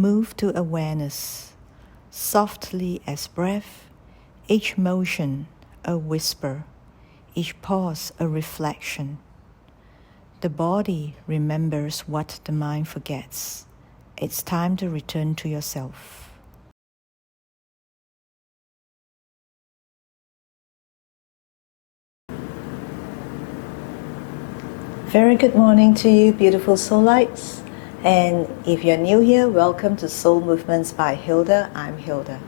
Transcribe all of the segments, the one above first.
Move to awareness, softly as breath, each motion a whisper, each pause a reflection. The body remembers what the mind forgets. It's time to return to yourself. Very good morning to you, beautiful soul lights. And if you're new here, welcome to Soul Movements by Hilda. I'm Hilda.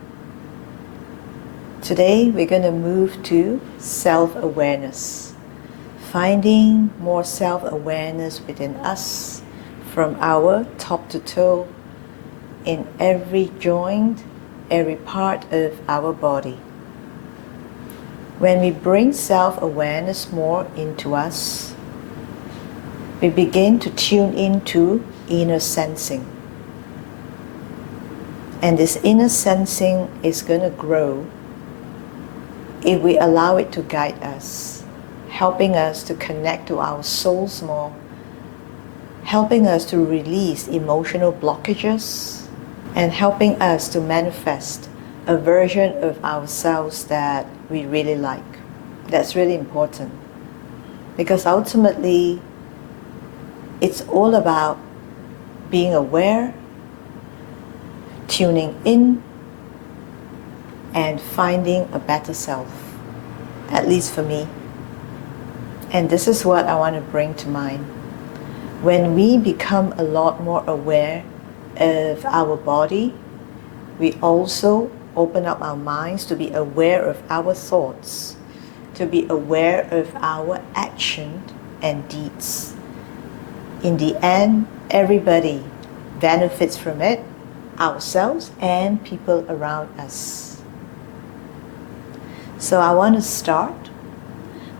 Today we're going to move to self-awareness, finding more self-awareness within us from our top to toe in every joint, every part of our body. When we bring self-awareness more into us, we begin to tune into inner sensing. And this inner sensing is going to grow if we allow it to guide us, helping us to connect to our souls more, helping us to release emotional blockages, and helping us to manifest a version of ourselves that we really like. That's really important, because ultimately it's all about being aware, tuning in, and finding a better self, at least for me. And this is what I want to bring to mind. When we become a lot more aware of our body, we also open up our minds to be aware of our thoughts, to be aware of our actions and deeds. In the end, everybody benefits from it, ourselves and people around us. So I want to start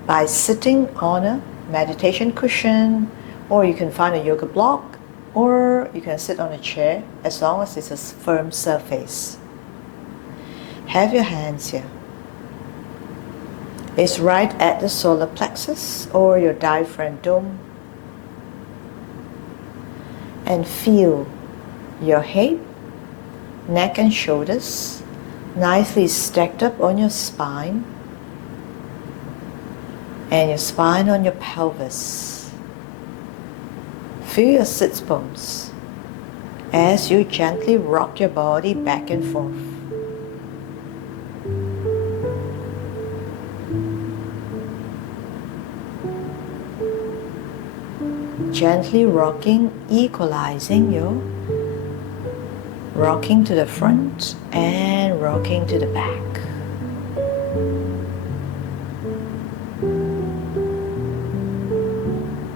by sitting on a meditation cushion, or you can find a yoga block, or you can sit on a chair as long as it's a firm surface. Have your hands here. It's right at the solar plexus or your diaphragm dome. And feel your head, neck and shoulders nicely stacked up on your spine, and your spine on your pelvis. Feel your sits bones as you gently rock your body back and forth. Gently rocking, equalizing your rocking to the front and rocking to the back.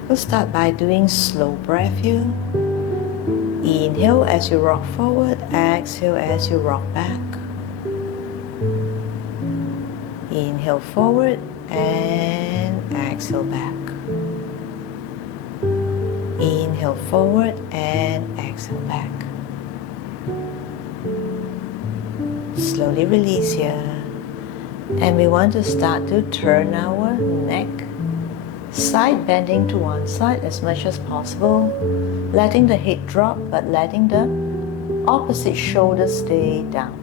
We'll start by doing slow breath here. Inhale as you rock forward, exhale as you rock back. Inhale forward and exhale back. Inhale forward and exhale back. Slowly release here. And we want to start to turn our neck, side bending to one side as much as possible, letting the head drop but letting the opposite shoulder stay down.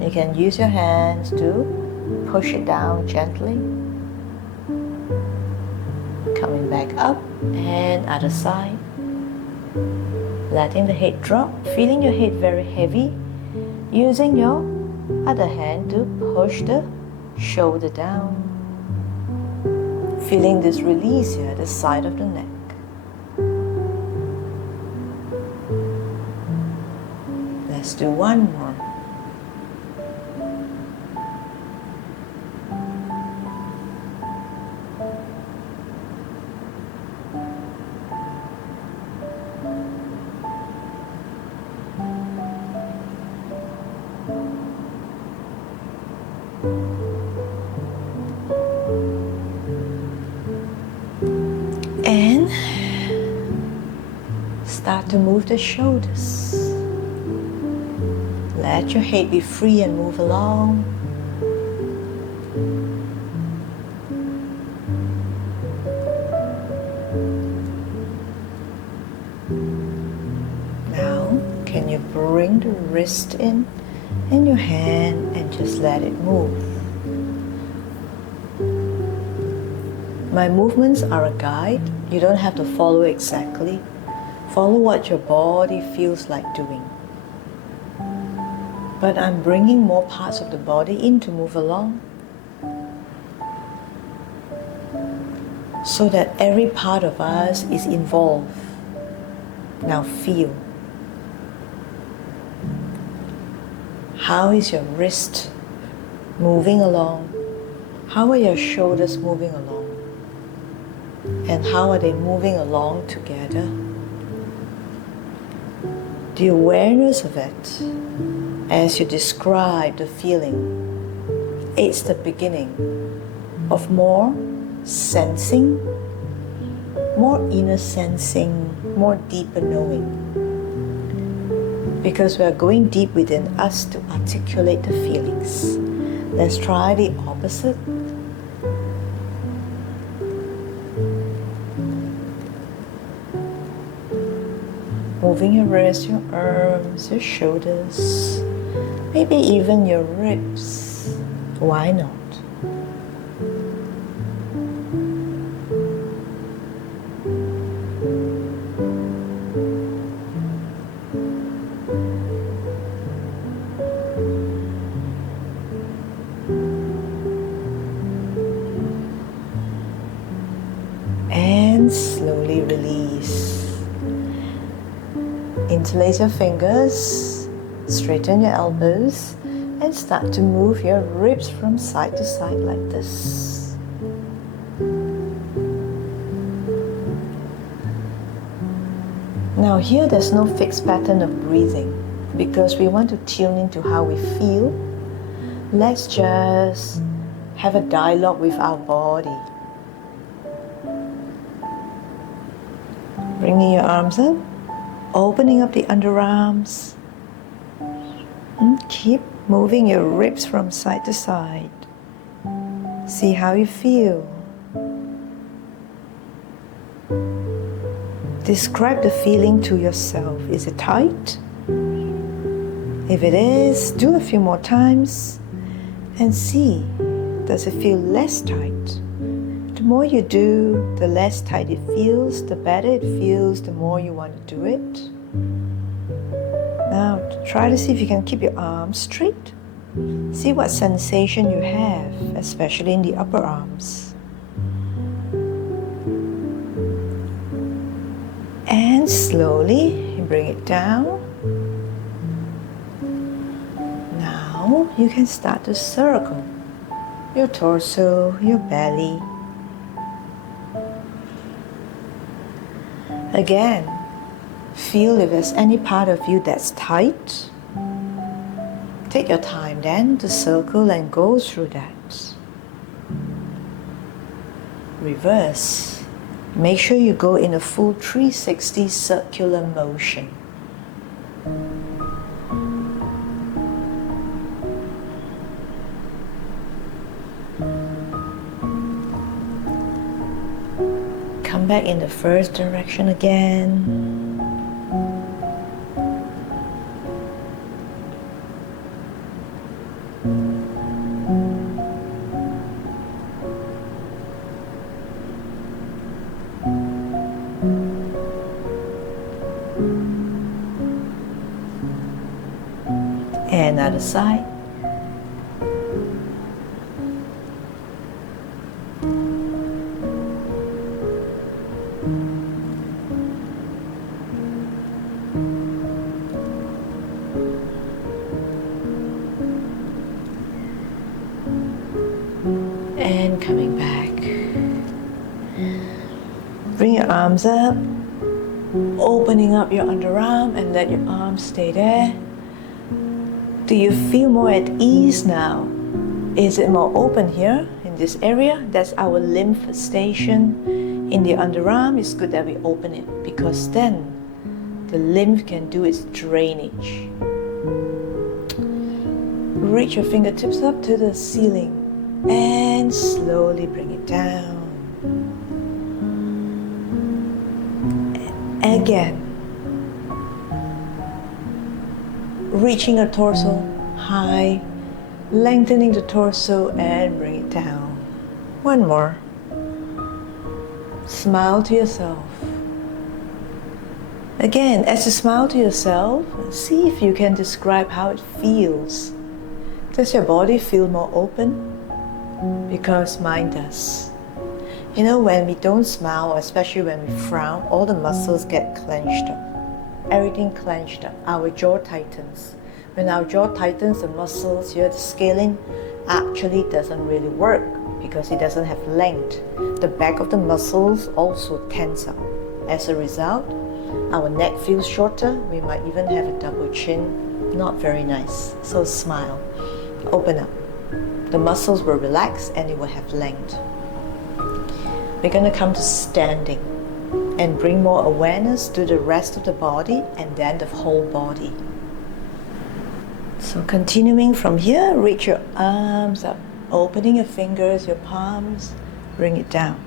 You can use your hands to push it down gently. Coming back up and other side. Letting the head drop, feeling your head very heavy, using your other hand to push the shoulder down. Feeling this release here at the side of the neck. Let's do one more. And start to move the shoulders. Let your head be free and move along. Now, can you you bring the wrist in your hand and just let it move. My movements are a guide. You don't have to follow exactly. Follow what your body feels like doing. But I'm bringing more parts of the body in to move along, so that every part of us is involved. Now feel. How is your wrist moving along? How are your shoulders moving along? And how are they moving along together? The awareness of it, as you describe the feeling, it's the beginning of more sensing, more inner sensing, more deeper knowing. Because we are going deep within us to articulate the feelings. Let's try the opposite. Moving your wrists, your arms, your shoulders, maybe even your ribs. Why not? And slowly release. Interlace your fingers, straighten your elbows, and start to move your ribs from side to side like this. Now here there's no fixed pattern of breathing because we want to tune into how we feel. Let's just have a dialogue with our body. Bringing your arms up, opening up the underarms, and keep moving your ribs from side to side. See how you feel. Describe the feeling to yourself. Is it tight? If it is, do a few more times and see, does it feel less tight? The more you do, the less tight it feels, the better it feels, the more you want to do it. Now try to see if you can keep your arms straight. See what sensation you have, especially in the upper arms. And slowly bring it down. Now you can start to circle your torso, your belly. Again, feel if there's any part of you that's tight. Take your time then to circle and go through that. Reverse. Make sure you go in a full 360 circular motion. Come back in the first direction again. And other side. And coming back. Bring your arms up, opening up your underarm and let your arms stay there. Do you feel more at ease now? Is it more open here in this area? That's our lymph station in the underarm. It's good that we open it because then the lymph can do its drainage. Reach your fingertips up to the ceiling and slowly bring it down. Again. reaching the torso high, lengthening the torso and bring it down. One more. Smile to yourself. Again, as you smile to yourself, see if you can describe how it feels. Does your body feel more open? Because mine does. You know, when we don't smile, especially when we frown, all the muscles get clenched up. Everything clenched up. Our jaw tightens. When our jaw tightens, the muscles here, the scaling, actually doesn't really work because it doesn't have length. The back of the muscles also tense up. As a result, our neck feels shorter. We might even have a double chin. Not very nice. So smile. Open up. The muscles will relax and it will have length. We're going to come to standing and bring more awareness to the rest of the body and then the whole body. So continuing from here, reach your arms up, opening your fingers, your palms, bring it down.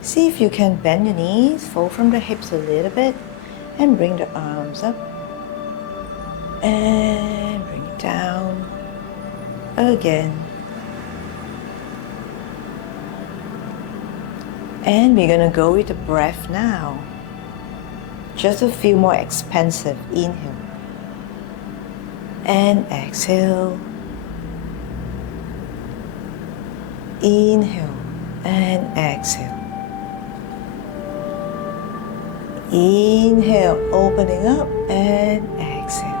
See if you can bend your knees, fold from the hips a little bit, and bring the arms up. And bring it down. Again. And we're going to go with the breath now. Just to feel more expansive. Inhale. And exhale. Inhale and exhale. Inhale, opening up and exhale.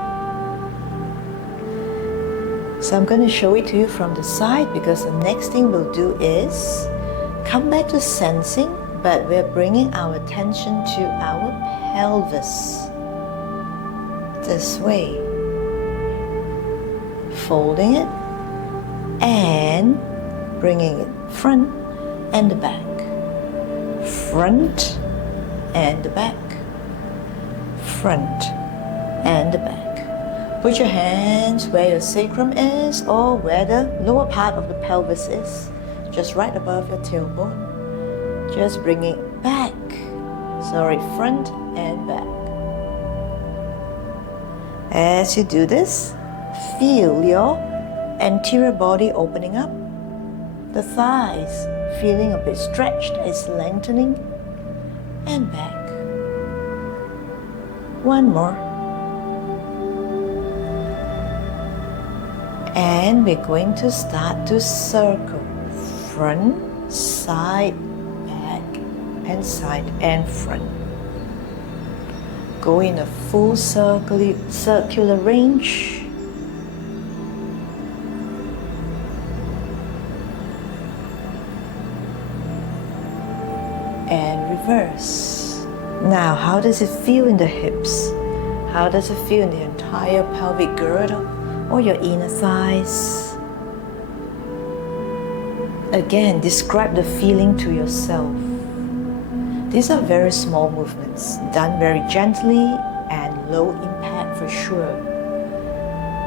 So I'm going to show it to you from the side because the next thing we'll do is come back to sensing, but we're bringing our attention to our pelvis. This way. Folding it and bringing it front and the back. Front and the back. Front and the back. Put your hands where your sacrum is or where the lower part of the pelvis is. Just right above your tailbone. Just bring it back. Front and back. As you do this, feel your anterior body opening up. The thighs feeling a bit stretched, it's lengthening. And back. One more. And we're going to start to circle. Front, side, back, and side and front. Go in a full circular range. And reverse. Now, how does it feel in the hips? How does it feel in the entire pelvic girdle or your inner thighs? Again, describe the feeling to yourself. These are very small movements, done very gently and low impact for sure.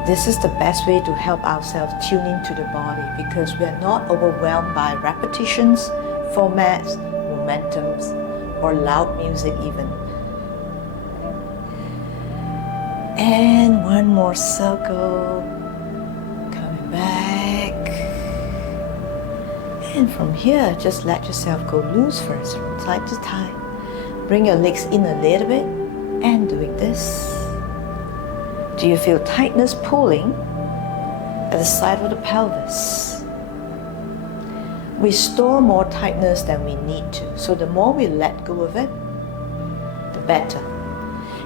This is the best way to help ourselves tune into the body because we are not overwhelmed by repetitions, formats, momentums, or loud music even. And one more circle, coming back. And from here, just let yourself go loose first, from side to side. Bring your legs in a little bit, and doing this. Do you feel tightness pulling at the side of the pelvis? We store more tightness than we need to, so the more we let go of it, the better.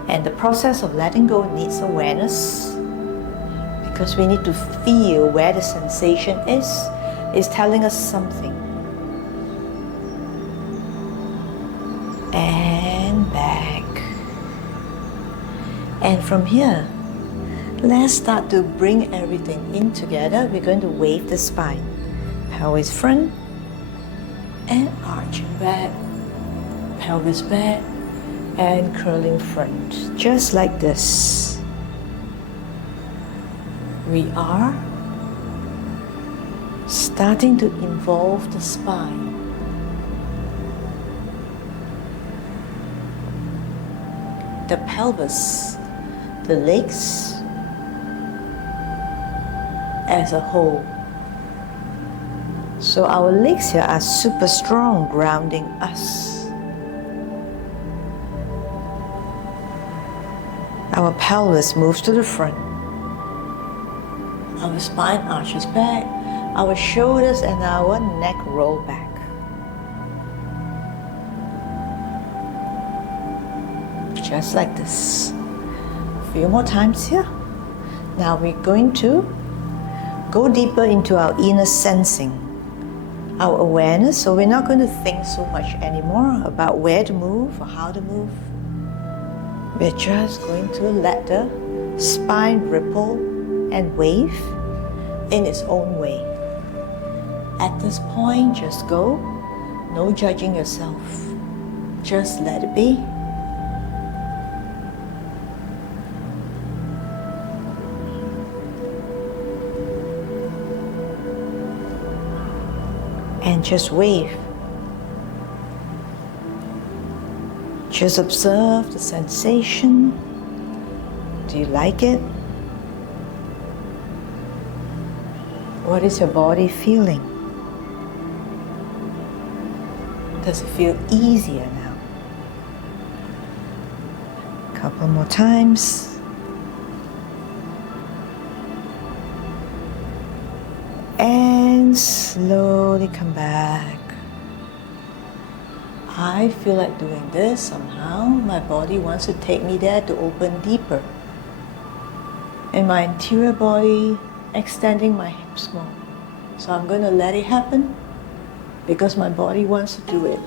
And the process of letting go needs awareness because we need to feel where the sensation is telling us something. And back. And from here, let's start to bring everything in together. We're going to wave the spine. Pelvis front and arching back, pelvis back and curling front, just like this. We are starting to involve the spine. The pelvis, the legs, as a whole. So our legs here are super strong, grounding us. Our pelvis moves to the front. Our spine arches back. Our shoulders and our neck roll back. Just like this. A few more times here. Now we're going to go deeper into our inner sensing, our awareness. So we're not going to think so much anymore about where to move or how to move. We're just going to let the spine ripple and wave in its own way. At this point, just go. No judging yourself. Just let it be. And just wave. Just observe the sensation. Do you like it? What is your body feeling? Does it feel easier now? A couple more times. And slowly come back. I feel like doing this somehow. My body wants to take me there to open deeper. In my interior body, extending my hips more. So I'm going to let it happen because my body wants to do it.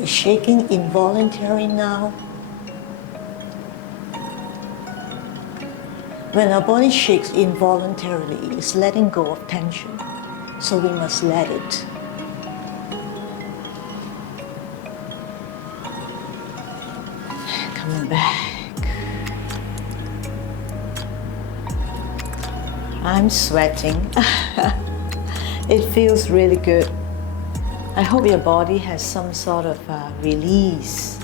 It's shaking involuntarily now. When our body shakes involuntarily, it's letting go of tension. So we must let it. Coming back. I'm sweating. It feels really good. I hope your body has some sort of release,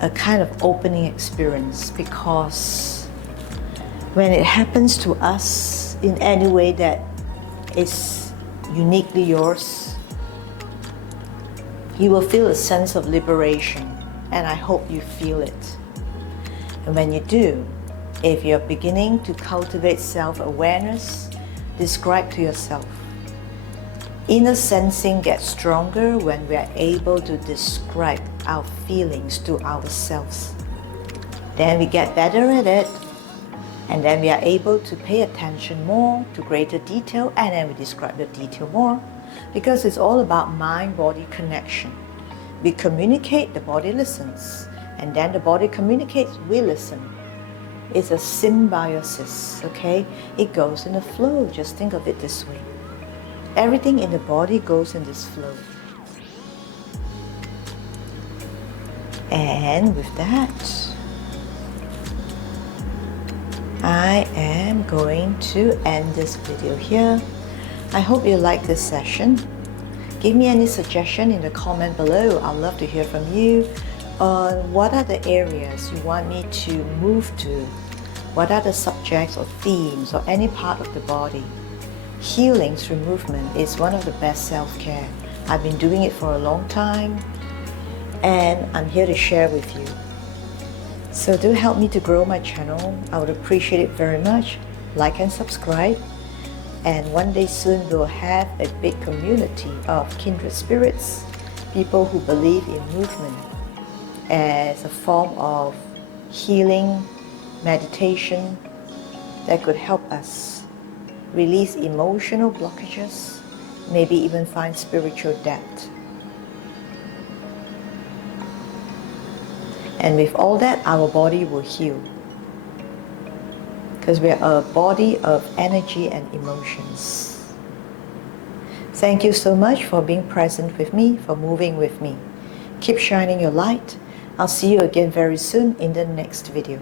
a kind of opening experience, because when it happens to us in any way that is uniquely yours, you will feel a sense of liberation, and I hope you feel it. And when you do, if you're beginning to cultivate self-awareness, describe to yourself. Inner sensing gets stronger when we are able to describe our feelings to ourselves. Then we get better at it, and then we are able to pay attention more to greater detail, and then we describe the detail more, because it's all about mind-body connection. We communicate, the body listens, and then the body communicates, we listen. It's a symbiosis, okay? It goes in a flow, just think of it this way. Everything in the body goes in this flow. And with that, I am going to end this video here. I hope you like this session. Give me any suggestion in the comment below. I'd love to hear from you on what are the areas you want me to move to. What are the subjects or themes or any part of the body. Healing through movement is one of the best self-care. I've been doing it for a long time, and I'm here to share with you. So do help me to grow my channel. I would appreciate it very much. Like and subscribe. And one day soon we'll have a big community of kindred spirits, people who believe in movement as a form of healing, meditation that could help us release emotional blockages, maybe even find spiritual depth. And with all that, our body will heal. Because we are a body of energy and emotions. Thank you so much for being present with me, for moving with me. Keep shining your light. I'll see you again very soon in the next video.